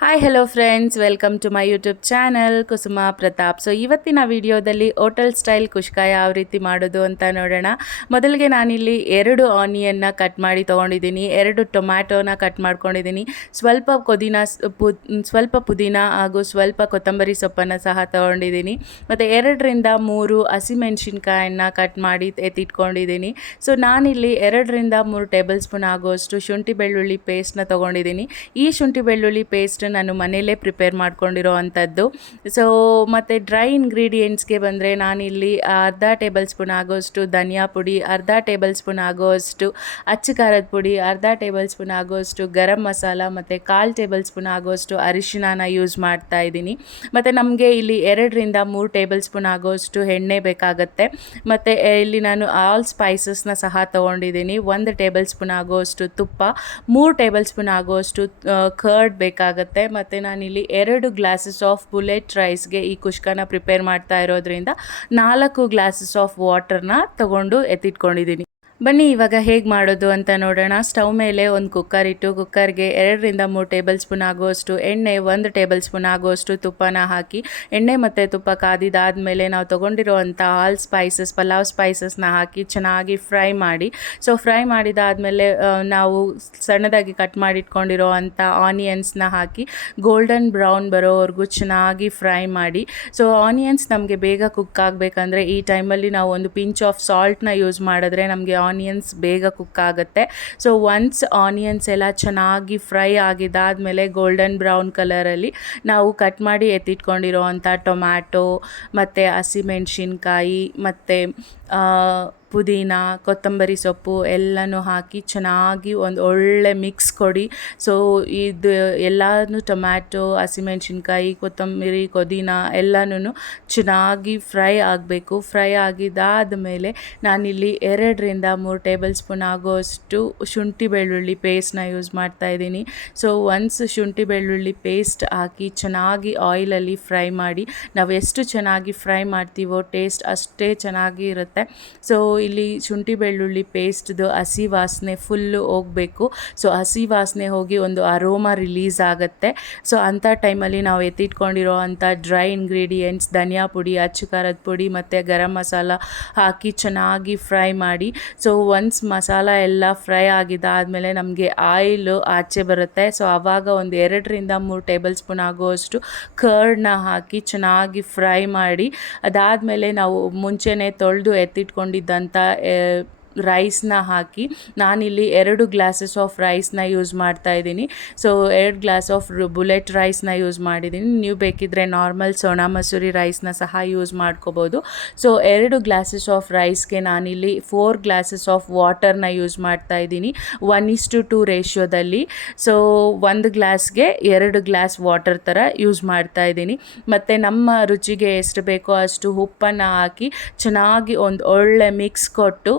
Hi hello friends, welcome to my YouTube channel Kusuma Pratap. So ಇವತ್ತಿನ ವಿಡಿಯೋದಲ್ಲಿ hotel style ಕುಷ್ಕ ಯಾವ ರೀತಿ ಮಾಡೋದು ಅಂತ ನೋಡೋಣ. ಮೊದಲಿಗೆ ನಾನಿಲ್ಲಿ 2 ಆನಿಯನ್ನ ಕಟ್ ಮಾಡಿ ತೊಗೊಂಡಿದ್ದೀನಿ, 2 ಟೊಮ್ಯಾಟೋನ ಕಟ್ ಮಾಡ್ಕೊಂಡಿದ್ದೀನಿ, ಸ್ವಲ್ಪ ಪುದೀನ ಹಾಗೂ ಸ್ವಲ್ಪ ಕೊತ್ತಂಬರಿ ಸೊಪ್ಪನ್ನು ಸಹ ತೊಗೊಂಡಿದ್ದೀನಿ. ಮತ್ತು 2ರಿಂದ 3 ಹಸಿಮೆಣಸಿನ್ಕಾಯನ್ನು ಕಟ್ ಮಾಡಿ ಎತ್ತಿಟ್ಕೊಂಡಿದ್ದೀನಿ. ಸೊ ನಾನಿಲ್ಲಿ 2ರಿಂದ 3 ಟೇಬಲ್ ಸ್ಪೂನ್ ಆಗುವಷ್ಟು ಶುಂಠಿ ಬೆಳ್ಳುಳ್ಳಿ ಪೇಸ್ಟ್ನ ತೊಗೊಂಡಿದ್ದೀನಿ. ಈ ಶುಂಠಿ ಬೆಳ್ಳುಳ್ಳಿ ಪೇಸ್ಟ್ ನಾನು ಮನೆಯಲ್ಲೇ ಪ್ರಿಪೇರ್ ಮಾಡ್ಕೊಂಡಿರೋ ಅಂಥದ್ದು. ಸೊ ಮತ್ತು ಡ್ರೈ ಇಂಗ್ರೀಡಿಯೆಂಟ್ಸ್ಗೆ ಬಂದರೆ ನಾನಿಲ್ಲಿ ಅರ್ಧ ಟೇಬಲ್ ಸ್ಪೂನ್ ಆಗೋಷ್ಟು ಧನಿಯಾ ಪುಡಿ, ಅರ್ಧ ಟೇಬಲ್ ಸ್ಪೂನ್ ಆಗೋಷ್ಟು ಅಚ್ಚ ಖಾರದ ಪುಡಿ, ಅರ್ಧ ಟೇಬಲ್ ಸ್ಪೂನ್ ಆಗೋಷ್ಟು ಗರಂ ಮಸಾಲ ಮತ್ತು 1/4 ಟೇಬಲ್ ಸ್ಪೂನ್ ಆಗೋಷ್ಟು ಅರಿಶಿಣನ ಯೂಸ್ ಮಾಡ್ತಾ ಇದ್ದೀನಿ. ಮತ್ತು ನಮಗೆ ಇಲ್ಲಿ 2ರಿಂದ 3 ಟೇಬಲ್ ಸ್ಪೂನ್ ಆಗೋಷ್ಟು ಎಣ್ಣೆ ಬೇಕಾಗತ್ತೆ. ಮತ್ತು ಇಲ್ಲಿ ನಾನು ಆಲ್ ಸ್ಪೈಸಸ್ನ ಸಹ ತೊಗೊಂಡಿದ್ದೀನಿ. 1 ಟೇಬಲ್ ಸ್ಪೂನ್ ಆಗೋಷ್ಟು ತುಪ್ಪ, 3 ಟೇಬಲ್ ಸ್ಪೂನ್ ಆಗೋಷ್ಟು ಕರ್ಡ್ ಬೇಕಾಗುತ್ತೆ. ಮತ್ತು ನಾನಿಲ್ಲಿ 2 ಗ್ಲಾಸಸ್ ಆಫ್ ಬುಲೆಟ್ ರೈಸ್ಗೆ ಈ ಕುಷ್ಕನ ಪ್ರಿಪೇರ್ ಮಾಡ್ತಾ ಇರೋದ್ರಿಂದ 4 ಗ್ಲಾಸಸ್ ಆಫ್ ವಾಟರ್ನ ತಗೊಂಡು ಎತ್ತಿಟ್ಕೊಂಡಿದ್ದೀನಿ. ಬನ್ನಿ ಇವಾಗ ಹೇಗೆ ಮಾಡೋದು ಅಂತ ನೋಡೋಣ. ಸ್ಟವ್ ಮೇಲೆ ಒಂದು ಕುಕ್ಕರ್ ಇಟ್ಟು ಕುಕ್ಕರ್ಗೆ 2ರಿಂದ 3 ಟೇಬಲ್ ಸ್ಪೂನ್ ಆಗುವಷ್ಟು ಎಣ್ಣೆ, 1 ಟೇಬಲ್ ಸ್ಪೂನ್ ಆಗುವಷ್ಟು ತುಪ್ಪನ ಹಾಕಿ ಎಣ್ಣೆ ಮತ್ತು ತುಪ್ಪ ಕಾದಿದ್ದಾದಮೇಲೆ ನಾವು ತೊಗೊಂಡಿರೋವಂಥ ಆಲ್ ಸ್ಪೈಸಸ್, ಪಲಾವ್ ಸ್ಪೈಸಸ್ನ ಹಾಕಿ ಚೆನ್ನಾಗಿ ಫ್ರೈ ಮಾಡಿ. ಸೊ ಫ್ರೈ ಮಾಡಿದಾದಮೇಲೆ ನಾವು ಸಣ್ಣದಾಗಿ ಕಟ್ ಮಾಡಿಟ್ಕೊಂಡಿರೋ ಅಂಥ ಆನಿಯನ್ಸ್ನ ಹಾಕಿ ಗೋಲ್ಡನ್ ಬ್ರೌನ್ ಬರೋವರೆಗೂ ಚೆನ್ನಾಗಿ ಫ್ರೈ ಮಾಡಿ. ಸೊ ಆನಿಯನ್ಸ್ ನಮಗೆ ಬೇಗ ಕುಕ್ ಆಗಬೇಕಂದ್ರೆ ಈ ಟೈಮಲ್ಲಿ ನಾವು ಒಂದು ಪಿಂಚ್ ಆಫ್ ಸಾಲ್ಟ್ನ ಯೂಸ್ ಮಾಡಿದ್ರೆ ನಮಗೆ ಆನಿಯನ್ಸ್ ಬೇಗ ಕುಕ್ ಆಗುತ್ತೆ. ಸೊ ಒನ್ಸ್ ಆನಿಯನ್ಸ್ ಎಲ್ಲ ಚೆನ್ನಾಗಿ ಫ್ರೈ ಆಗಿದ್ದಾದಮೇಲೆ ಗೋಲ್ಡನ್ ಬ್ರೌನ್ ಕಲರಲ್ಲಿ ನಾವು ಕಟ್ ಮಾಡಿ ಎತ್ತಿಟ್ಕೊಂಡಿರೋ ಅಂಥ ಟೊಮ್ಯಾಟೊ ಮತ್ತು ಹಸಿಮೆಣಸಿನ್ಕಾಯಿ ಮತ್ತು ಪುದೀನ, ಕೊತ್ತಂಬರಿ ಸೊಪ್ಪು ಎಲ್ಲನೂ ಹಾಕಿ ಚೆನ್ನಾಗಿ ಒಂದು ಒಳ್ಳೆ ಮಿಕ್ಸ್ ಕೊಡಿ. ಸೊ ಇದು ಎಲ್ಲನೂ ಟೊಮ್ಯಾಟೊ, ಹಸಿಮೆಣಸಿನ್ಕಾಯಿ, ಕೊತ್ತಂಬರಿ, ಪುದೀನ ಎಲ್ಲನೂ ಚೆನ್ನಾಗಿ ಫ್ರೈ ಆಗಬೇಕು. ಫ್ರೈ ಆಗಿದ್ದಾದ ಮೇಲೆ ನಾನಿಲ್ಲಿ 2ರಿಂದ 3 ಟೇಬಲ್ ಸ್ಪೂನ್ ಆಗೋಷ್ಟು ಶುಂಠಿ ಬೆಳ್ಳುಳ್ಳಿ ಪೇಸ್ಟ್ನ ಯೂಸ್ ಮಾಡ್ತಾ ಇದ್ದೀನಿ. ಸೊ ಒನ್ಸ್ ಶುಂಠಿ ಬೆಳ್ಳುಳ್ಳಿ ಪೇಸ್ಟ್ ಹಾಕಿ ಚೆನ್ನಾಗಿ ಆಯಿಲಲ್ಲಿ ಫ್ರೈ ಮಾಡಿ. ನಾವು ಎಷ್ಟು ಚೆನ್ನಾಗಿ ಫ್ರೈ ಮಾಡ್ತೀವೋ ಟೇಸ್ಟ್ ಅಷ್ಟೇ ಚೆನ್ನಾಗಿ ಇರುತ್ತೆ. ಸೊ ಇಲ್ಲಿ ಶುಂಠಿ ಬೆಳ್ಳುಳ್ಳಿ ಪೇಸ್ಟ್ದು ಹಸಿ ವಾಸನೆ ಫುಲ್ಲು ಹೋಗಬೇಕು. ಸೊ ಹಸಿ ವಾಸನೆ ಹೋಗಿ ಒಂದು ಅರೋಮಾ ರಿಲೀಸ್ ಆಗುತ್ತೆ. ಸೊ ಅಂಥ ಟೈಮಲ್ಲಿ ನಾವು ಎತ್ತಿಟ್ಕೊಂಡಿರೋ ಅಂಥ ಡ್ರೈ ಇಂಗ್ರೀಡಿಯೆಂಟ್ಸ್ ಧನಿಯಾ ಪುಡಿ, ಅಚ್ಚ ಖಾರದ ಪುಡಿ ಮತ್ತು ಗರಂ ಮಸಾಲ ಹಾಕಿ ಚೆನ್ನಾಗಿ ಫ್ರೈ ಮಾಡಿ. ಸೊ ಒನ್ಸ್ ಮಸಾಲ ಎಲ್ಲ ಫ್ರೈ ಆಗಿದ್ದಾದಮೇಲೆ ನಮಗೆ ಆಯಿಲು ಆಚೆ ಬರುತ್ತೆ. ಸೊ ಆವಾಗ ಒಂದು 2ರಿಂದ 3 ಟೇಬಲ್ ಸ್ಪೂನ್ ಆಗುವಷ್ಟು ಕರ್ಡ್ನ ಹಾಕಿ ಚೆನ್ನಾಗಿ ಫ್ರೈ ಮಾಡಿ. ಅದಾದಮೇಲೆ ನಾವು ಮುಂಚೆನೇ ತೊಳೆದು ಎತ್ತಿಟ್ಕೊಂಡಿದ್ದಂಥ ರೈಸ್ನ ಹಾಕಿ ನಾನಿಲ್ಲಿ 2 ಗ್ಲಾಸಸ್ ಆಫ್ ರೈಸ್ನ ಯೂಸ್ ಮಾಡ್ತಾ ಇದ್ದೀನಿ. ಸೊ 2 ಗ್ಲಾಸ್ ಆಫ್ ಬುಲೆಟ್ ರೈಸ್ನ ಯೂಸ್ ಮಾಡಿದ್ದೀನಿ. ನೀವು ಬೇಕಿದ್ದರೆ ನಾರ್ಮಲ್ ಸೋನಾ ಮಸೂರಿ ರೈಸ್ನ ಸಹ ಯೂಸ್ ಮಾಡ್ಕೋಬೋದು. ಸೊ 2 ಗ್ಲಾಸಸ್ ಆಫ್ ರೈಸ್ಗೆ ನಾನಿಲ್ಲಿ 4 ಗ್ಲಾಸಸ್ ಆಫ್ ವಾಟರ್ನ ಯೂಸ್ ಮಾಡ್ತಾ ಇದ್ದೀನಿ 1:2 ರೇಷಿಯೋದಲ್ಲಿ. ಸೊ 1 ಗ್ಲಾಸ್ಗೆ 2 ಗ್ಲಾಸ್ ವಾಟರ್ ಥರ ಯೂಸ್ ಮಾಡ್ತಾ ಇದ್ದೀನಿ. ಮತ್ತು ನಮ್ಮ ರುಚಿಗೆ ಎಷ್ಟು ಬೇಕೋ ಅಷ್ಟು ಉಪ್ಪನ್ನು ಹಾಕಿ ಚೆನ್ನಾಗಿ ಒಂದು ಒಳ್ಳೆ ಮಿಕ್ಸ್ ಕೊಟ್ಟು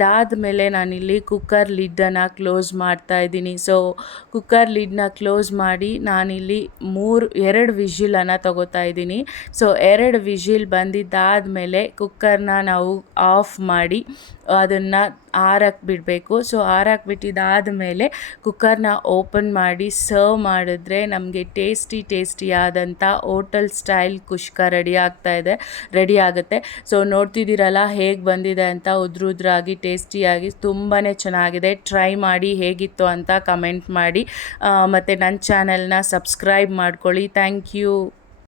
ಅದಾದಮೇಲೆ ನಾನಿಲ್ಲಿ ಕುಕ್ಕರ್ ಲಿಡ್ಡನ್ನು ಕ್ಲೋಸ್ ಮಾಡ್ತಾ ಇದ್ದೀನಿ. ಸೊ ಕುಕ್ಕರ್ ಲಿಡ್ನ ಕ್ಲೋಸ್ ಮಾಡಿ ನಾನಿಲ್ಲಿ 2 ವಿಷಿಲನ್ನು ತಗೋತಾ ಇದ್ದೀನಿ. ಸೊ 2 ವಿಷಿಲ್ ಬಂದಿದ್ದಾದಮೇಲೆ ಕುಕ್ಕರ್ನ ನಾವು ಆಫ್ ಮಾಡಿ ಅದನ್ನು ಆರಕ್ಕೆ ಬಿಡಬೇಕು. ಸೊ ಆರಕ್ಕೆ ಬಿಟ್ಟಿದ್ದಾದಮೇಲೆ ಕುಕ್ಕರ್ನ ಓಪನ್ ಮಾಡಿ ಸರ್ವ್ ಮಾಡಿದ್ರೆ ನಮಗೆ ಟೇಸ್ಟಿಯಾದಂಥ ಹೋಟೆಲ್ ಸ್ಟೈಲ್ ಕುಷ್ಕ ರೆಡಿ ಆಗುತ್ತೆ. ಸೊ ನೋಡ್ತಿದ್ದೀರಲ್ಲ ಹೇಗೆ ಬಂದಿದೆ ಅಂತ, ಉದ್ರಾಗಿ ಟೇಸ್ಟಿಯಾಗಿ ತುಂಬಾ ಚೆನ್ನಾಗಿದೆ. ಟ್ರೈ ಮಾಡಿ ಹೇಗಿತ್ತು ಅಂತ ಕಮೆಂಟ್ ಮಾಡಿ. ಮತ್ತು ನನ್ನ ಚಾನೆಲ್ನ ಸಬ್ಸ್ಕ್ರೈಬ್ ಮಾಡ್ಕೊಳ್ಳಿ. Thank you.